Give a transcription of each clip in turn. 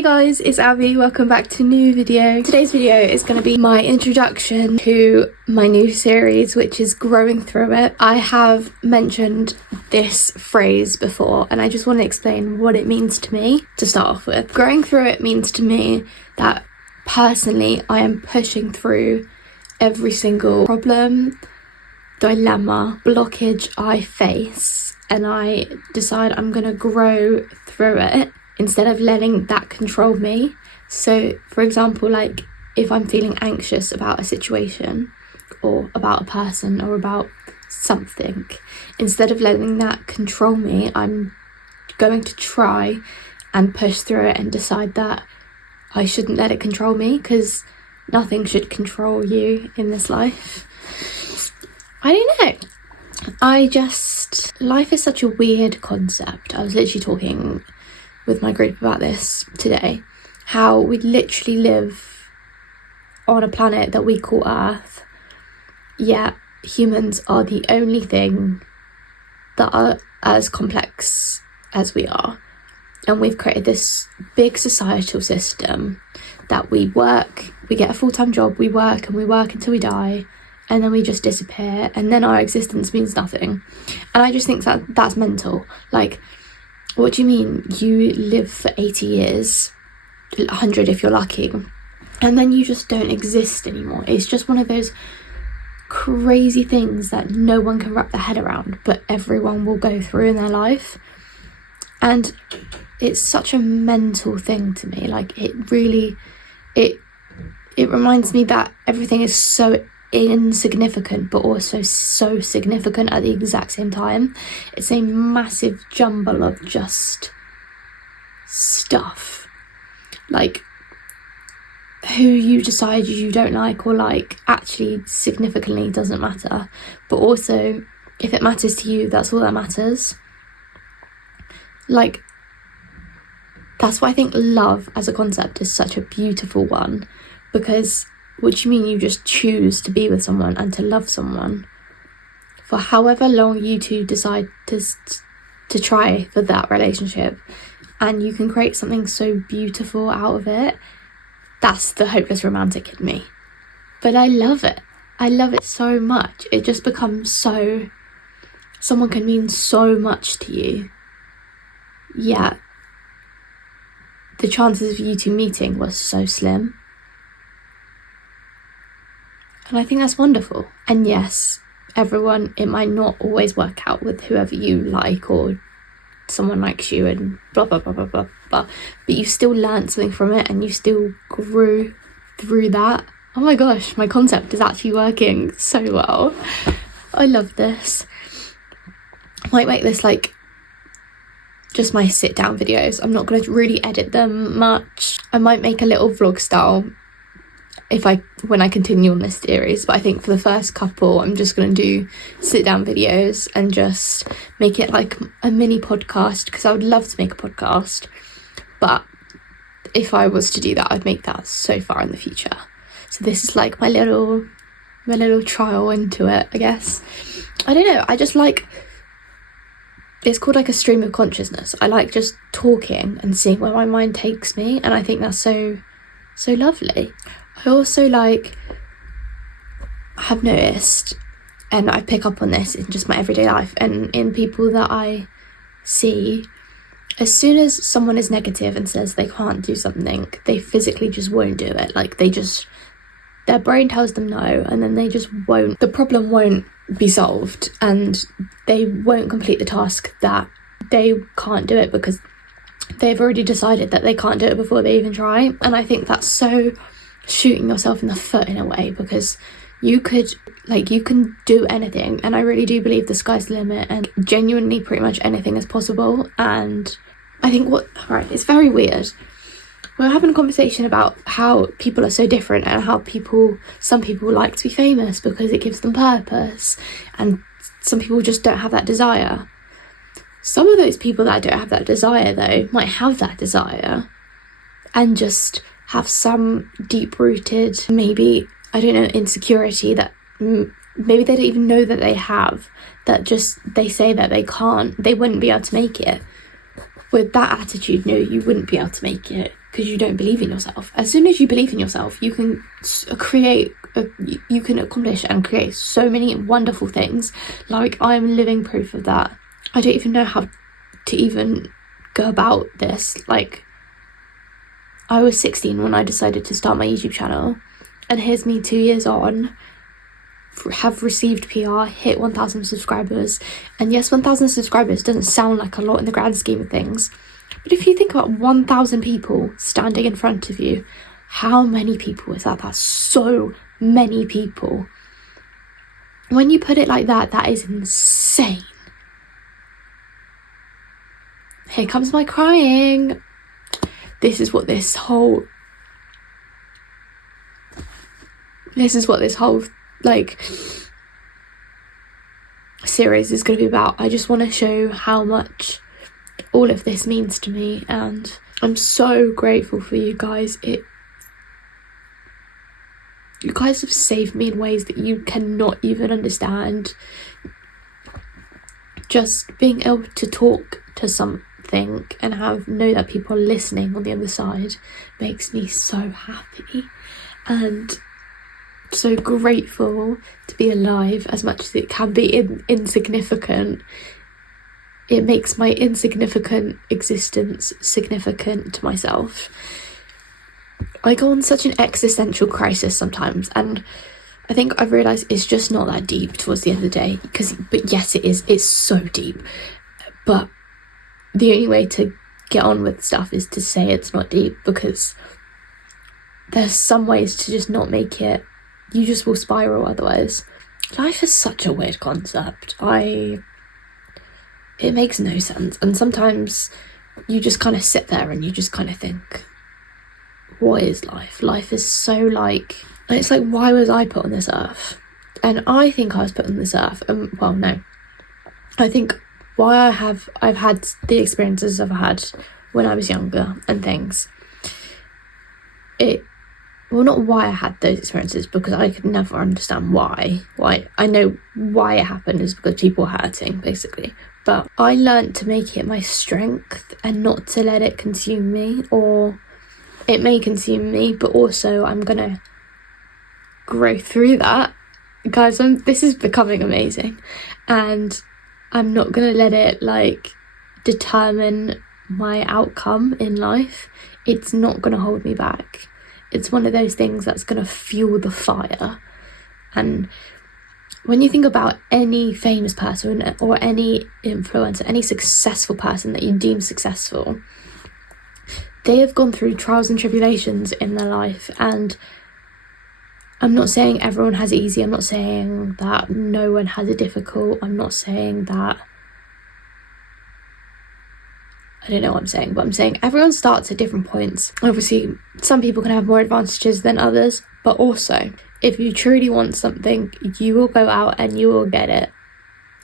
Hey guys, it's Abby. Welcome back to a new video. Today's video is going to be my introduction to my new series, which is Growing Through It. I have mentioned this phrase before and I just want to explain what it means to me to start off with. Growing through it means to me that personally I am pushing through every single problem, dilemma, blockage I face, and I decide I'm going to grow through it instead of letting that control me. So for example, like if I'm feeling anxious about a situation or about a person or about something, instead of letting that control me, I'm going to try and push through it and decide that I shouldn't let it control me, because nothing should control you in this life. I don't know. Life is such a weird concept. I was literally talking with my group about this today, how we literally live on a planet that we call Earth, yet humans are the only thing that are as complex as we are. And we've created this big societal system that we work, we get a full-time job, we work until we die, and then we just disappear, and then our existence means nothing. And I just think that that's mental. Like, what do you mean you live for 80 years, 100 if you're lucky, and then you just don't exist anymore? It's just one of those crazy things that no one can wrap their head around, but everyone will go through in their life. And it's such a mental thing to me. Like, it really, it reminds me that everything is so insignificant but also so significant at the exact same time. It's a massive jumble of just stuff, like who you decide you don't like or like actually significantly doesn't matter, but also if it matters to you, that's all that matters. Like, that's why I think love as a concept is such a beautiful one, because what do you mean you just choose to be with someone and to love someone for however long you two decide to try for that relationship, and you can create something so beautiful out of it? That's the hopeless romantic in me. But I love it. I love it so much. It just becomes so... someone can mean so much to you. Yeah. The chances of you two meeting was so slim. And I think that's wonderful. And yes, everyone, it might not always work out with whoever you like, or someone likes you and blah, blah, blah, blah, blah, blah. But you still learned something from it and you still grew through that. Oh my gosh, my concept is actually working so well. I love this. I might make this like just my sit down videos. I'm not going to really edit them much. I might make a little vlog style when I continue on this series, but I think for the first couple I'm just going to do sit down videos and just make it like a mini podcast, because I would love to make a podcast, but if I was to do that I'd make that so far in the future. So this is like my little trial into it, I guess. I don't know, I just like, it's called like a stream of consciousness. I like just talking and seeing where my mind takes me, and I think that's so lovely. I also have noticed, and I pick up on this in just my everyday life and in people that I see, as soon as someone is negative and says they can't do something, they physically just won't do it. Like, their brain tells them no, and then they just won't. The problem won't be solved, and they won't complete the task that they can't do it because they've already decided that they can't do it before they even try. And I think that's so shooting yourself in the foot in a way, because you can do anything, and I really do believe the sky's the limit, and genuinely pretty much anything is possible. And I think it's very weird. We're having a conversation about how people are so different, and how some people like to be famous because it gives them purpose, and some people just don't have that desire. Some of those people that don't have that desire though might have that desire and just have some deep-rooted, maybe, I don't know, insecurity that maybe they don't even know that they have, that just they say that they wouldn't be able to make it. With that attitude, no, you wouldn't be able to make it. because you don't believe in yourself. As soon as you believe in yourself, you can you can accomplish and create so many wonderful things. Like, I'm living proof of that. I don't even know how to even go about this. Like, I was 16 when I decided to start my YouTube channel, and here's me 2 years on, have received PR, hit 1,000 subscribers. And yes, 1,000 subscribers doesn't sound like a lot in the grand scheme of things, but if you think about 1,000 people standing in front of you, how many people is that? That's so many people. When you put it like that, that is insane. Here comes my crying. This is what this whole like series is going to be about. I just want to show how much all of this means to me, and I'm so grateful for you guys. You guys have saved me in ways that you cannot even understand. Just being able to talk to something and know that people are listening on the other side makes me so happy, and so grateful to be alive. As much as it can be insignificant, it makes my insignificant existence significant to myself. I go on such an existential crisis sometimes, and I think I've realised it's just not that deep towards the end of the day. But yes, it is. It's so deep. But the only way to get on with stuff is to say it's not deep, because there's some ways to just not make it. You just will spiral otherwise. Life is such a weird concept. It makes no sense. And sometimes you just kind of sit there and you just kind of think, what is life? Life is so like, it's like, why was I put on this earth? And I think I was put on this earth. Well, no. I think why I've had the experiences I've had when I was younger and things. Well, not why I had those experiences, because I could never understand why. I know why it happened is because people were hurting, basically. But I learnt to make it my strength and not to let it consume me, or it may consume me, but also I'm gonna grow through that. Guys, this is becoming amazing, and I'm not gonna let it like determine my outcome in life. It's not gonna hold me back. It's one of those things that's gonna fuel the fire. And when you think about any famous person or any influencer, any successful person that you deem successful, they have gone through trials and tribulations in their life. And I'm not saying everyone has it easy. I'm not saying that no one has it difficult. I'm not saying that, I don't know what I'm saying, but I'm saying everyone starts at different points. Obviously, some people can have more advantages than others, but also, if you truly want something, you will go out and you will get it.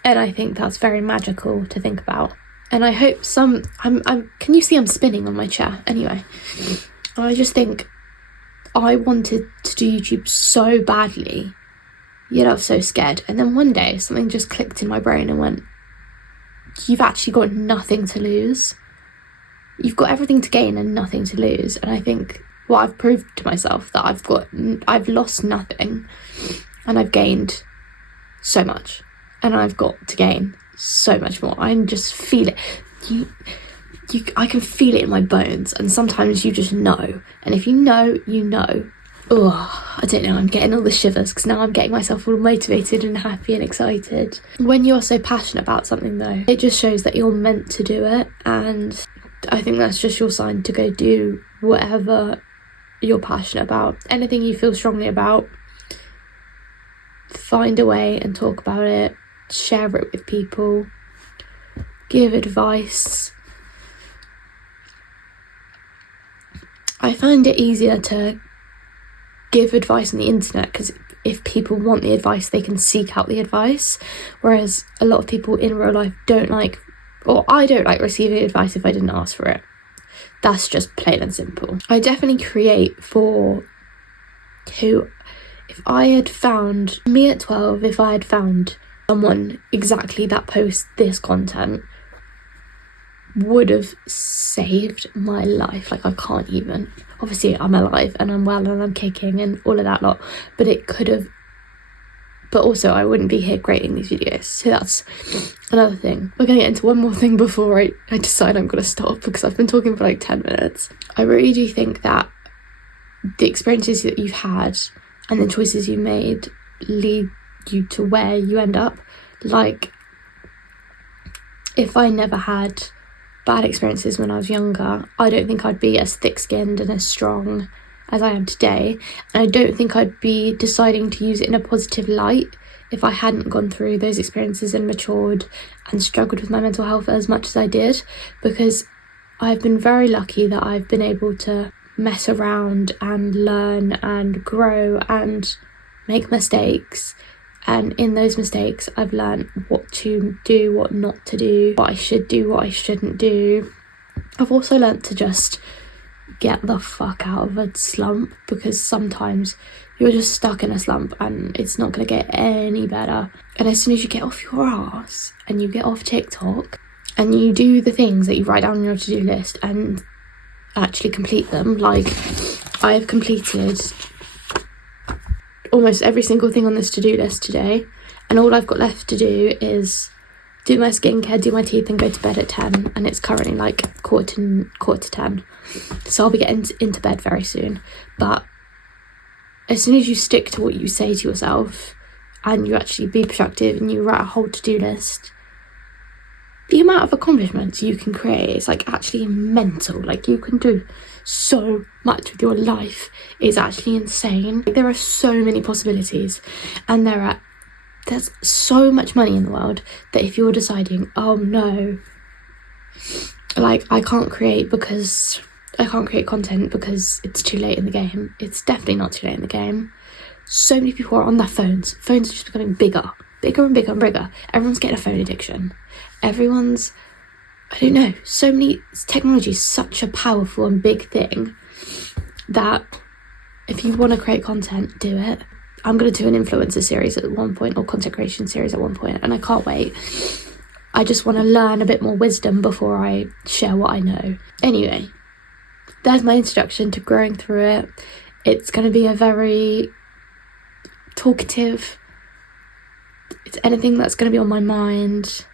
And I think that's very magical to think about. And I hope can you see I'm spinning on my chair? Anyway, I just think I wanted to do YouTube so badly, yet I was so scared. And then one day something just clicked in my brain and went, you've actually got nothing to lose. You've got everything to gain and nothing to lose. And I think what I've proved to myself, that I've lost nothing and I've gained so much, and I've got to gain so much more. I just feel it. I can feel it in my bones, and sometimes you just know. And if you know, you know. Oh, I don't know, I'm getting all the shivers because now I'm getting myself all motivated and happy and excited. When you're so passionate about something though, it just shows that you're meant to do it, and I think that's just your sign to go do whatever you're passionate about. Anything you feel strongly about, find a way and talk about it, share it with people, give advice. I find it easier to give advice on the internet because if people want the advice, they can seek out the advice, whereas a lot of people in real life don't like, or I don't like receiving advice if I didn't ask for it. That's just plain and simple. I definitely create for who, if I had found me at 12, if I had found someone exactly that posts this content would have saved my life. Like, I can't even, obviously I'm alive and I'm well and I'm kicking and all of that lot, but it could have, but also I wouldn't be here creating these videos. So that's another thing. We're gonna get into one more thing before I decide I'm gonna stop, because I've been talking for like 10 minutes. I really do think that the experiences that you've had and the choices you made lead you to where you end up. Like, if I never had bad experiences when I was younger, I don't think I'd be as thick-skinned and as strong as I am today, and I don't think I'd be deciding to use it in a positive light if I hadn't gone through those experiences and matured and struggled with my mental health as much as I did, because I've been very lucky that I've been able to mess around and learn and grow and make mistakes, and in those mistakes I've learned what to do, what not to do, what I should do, what I shouldn't do. I've also learned to just get the fuck out of a slump, because sometimes you're just stuck in a slump and it's not going to get any better. And as soon as you get off your ass and you get off TikTok and you do the things that you write down on your to-do list and actually complete them, like I've completed almost every single thing on this to-do list today, and all I've got left to do is do my skincare, do my teeth and go to bed at 10, and it's currently like quarter to 10, so I'll be getting into bed very soon. But as soon as you stick to what you say to yourself and you actually be productive and you write a whole to-do list, the amount of accomplishments you can create is like actually mental. Like, you can do so much with your life. It's actually insane. There are so many possibilities, and there's so much money in the world that if you're deciding, oh no, like I can't create content because it's too late in the game, it's definitely not too late in the game. So many people are on their phones are just becoming bigger and bigger and bigger. Everyone's getting a phone addiction. Everyone's, I don't know, so many, technology is such a powerful and big thing that if you want to create content, do it. I'm going to do an influencer series at one point, or content creation series at one point, and I can't wait. I just want to learn a bit more wisdom before I share what I know. Anyway, there's my introduction to growing through it. It's going to be a very talkative, it's anything that's going to be on my mind,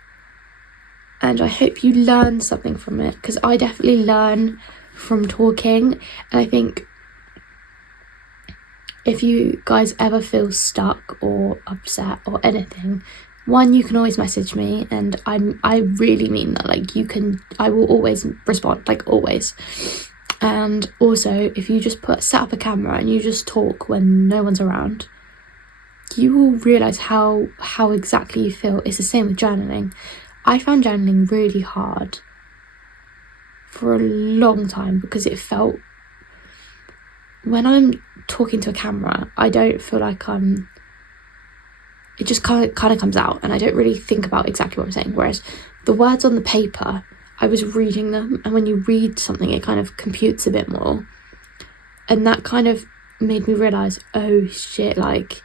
and I hope you learn something from it, because I definitely learn from talking. And I think if you guys ever feel stuck or upset or anything, one, you can always message me, and I really mean that. Like, I will always respond, like always. And also, if you just set up a camera and you just talk when no one's around, you will realise how exactly you feel. It's the same with journaling. I found journaling really hard for a long time, because it felt, when I'm talking to a camera, I don't feel like it just kind of comes out, and I don't really think about exactly what I'm saying. Whereas the words on the paper, I was reading them, and when you read something, it kind of computes a bit more, and that kind of made me realise, oh shit, like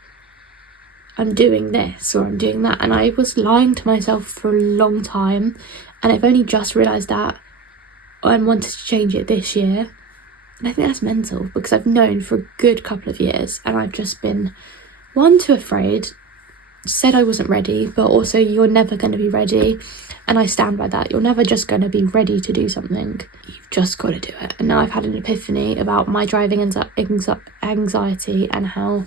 I'm doing this or I'm doing that. And I was lying to myself for a long time, and I've only just realised that and wanted to change it this year. And I think that's mental, because I've known for a good couple of years, and I've just been, one, too afraid, said I wasn't ready, but also you're never going to be ready, and I stand by that. You're never just going to be ready to do something. You've just got to do it. And now I've had an epiphany about my driving anxiety and how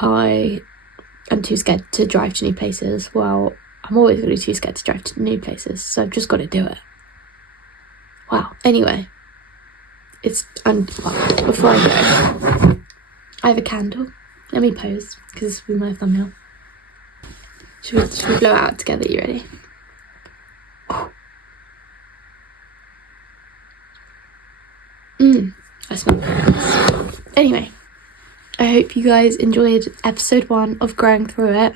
I'm too scared to drive to new places. Well, I'm always going to be too scared to drive to new places, so I've just got to do it. Wow. Anyway, before I go, I have a candle. Let me pose, because this will be my thumbnail. Should we blow it out together? You ready? I smell fragrance. Anyway, I hope you guys enjoyed episode 1 of Growing Through It,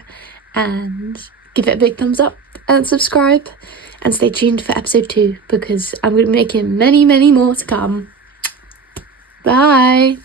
and give it a big thumbs up and subscribe, and stay tuned for episode 2, because I'm going to be making many, many more to come. Bye!